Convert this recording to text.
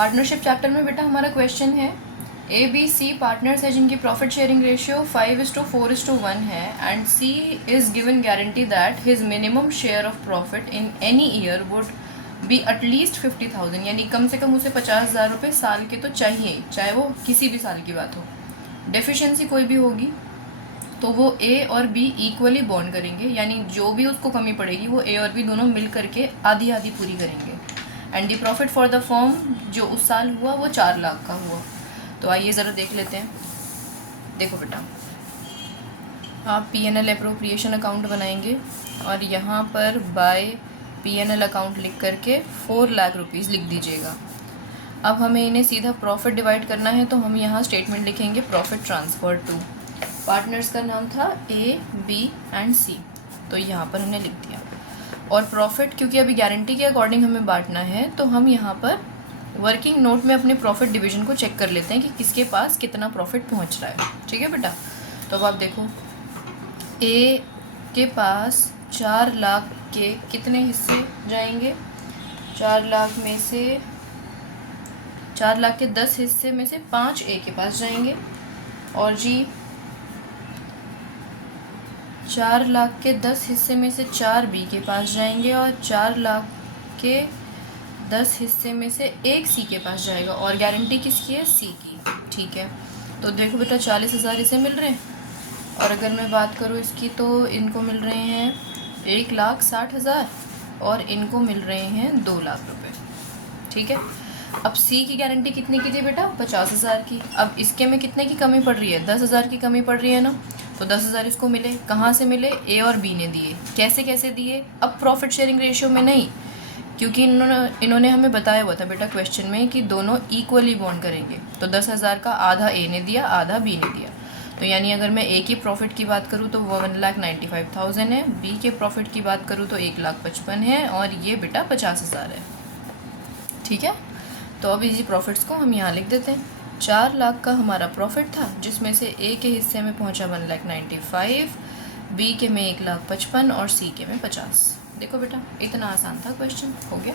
Partnership chapter में बेटा हमारा क्वेश्चन है ए बी सी पार्टनर्स है जिनकी प्रॉफिट शेयरिंग रेशियो 5:4:1 है and C is given guarantee that his minimum share of profit in any year would be at least 50,000, यानी कम से कम उसे 50,000 रुपये साल के तो चाहिए, चाहे वो किसी भी साल की बात हो। डेफिशिएंसी कोई भी होगी तो वो ए और बी इक्वली बॉन्ड करेंगे, यानी जो भी उसको कमी पड़ेगी वो ए और बी दोनों मिल करके आधी आधी पूरी करेंगे। And the profit for the firm जो उस साल हुआ वो 4 लाख का हुआ। तो आइए ज़रा देख लेते हैं। देखो बेटा, आप P&L अप्रोप्रिएशन अकाउंट बनाएंगे और यहाँ पर बाय P&L अकाउंट लिख करके 4 लाख रुपीज़ लिख दीजिएगा। अब हमें इन्हें सीधा प्रॉफिट डिवाइड करना है, तो हम यहाँ स्टेटमेंट लिखेंगे प्रॉफिट ट्रांसफ़र टू पार्टनर्स का नाम था A, B एंड C, तो यहाँ पर हमने लिख दिया। और प्रॉफिट क्योंकि अभी गारंटी के अकॉर्डिंग हमें बांटना है, तो हम यहाँ पर वर्किंग नोट में अपने प्रॉफिट डिवीजन को चेक कर लेते हैं कि किसके पास कितना प्रॉफिट पहुँच रहा है। ठीक है बेटा, तो अब आप देखो A के पास 4 लाख के कितने हिस्से जाएंगे, 4 लाख में से 4 लाख के 10 हिस्से में से 5 A के पास जाएंगे, और जी 4 लाख के 10 हिस्से में से 4 B के पास जाएंगे, और 4 लाख के 10 हिस्से में से 1 C के पास जाएगा। और गारंटी किसकी है? C की। ठीक है, तो देखो बेटा 40,000 इसे मिल रहे हैं, और अगर मैं बात करूँ इसकी तो इनको मिल रहे हैं 1,60,000 और इनको मिल रहे हैं 2 लाख रुपए। ठीक है, अब C की गारंटी कितने की थी बेटा? 50,000 की। अब इसके में कितने की कमी पड़ रही है? 10,000 की कमी पड़ रही है ना, तो 10,000 इसको मिले। कहाँ से मिले? A और B ने दिए। कैसे कैसे दिए? अब प्रॉफिट शेयरिंग रेशियो में नहीं, क्योंकि इन्होंने हमें बताया हुआ था बेटा क्वेश्चन में कि दोनों इक्वली बॉन्ड करेंगे। तो 10,000 का आधा A ने दिया, आधा B ने दिया। तो यानी अगर मैं A की प्रॉफिट की बात करूँ तो 1,95,000 है, B के प्रॉफिट की बात करूँ तो 1,55,000 है, और ये बेटा 50,000 है। ठीक है, तो अब इसी प्रॉफिट्स को हम यहाँ लिख देते हैं। 4 लाख का हमारा प्रॉफिट था, जिसमें से A के हिस्से में पहुँचा 1,95,000, B के में 1,55,000 और C के में 50। देखो बेटा, इतना आसान था क्वेश्चन, हो गया।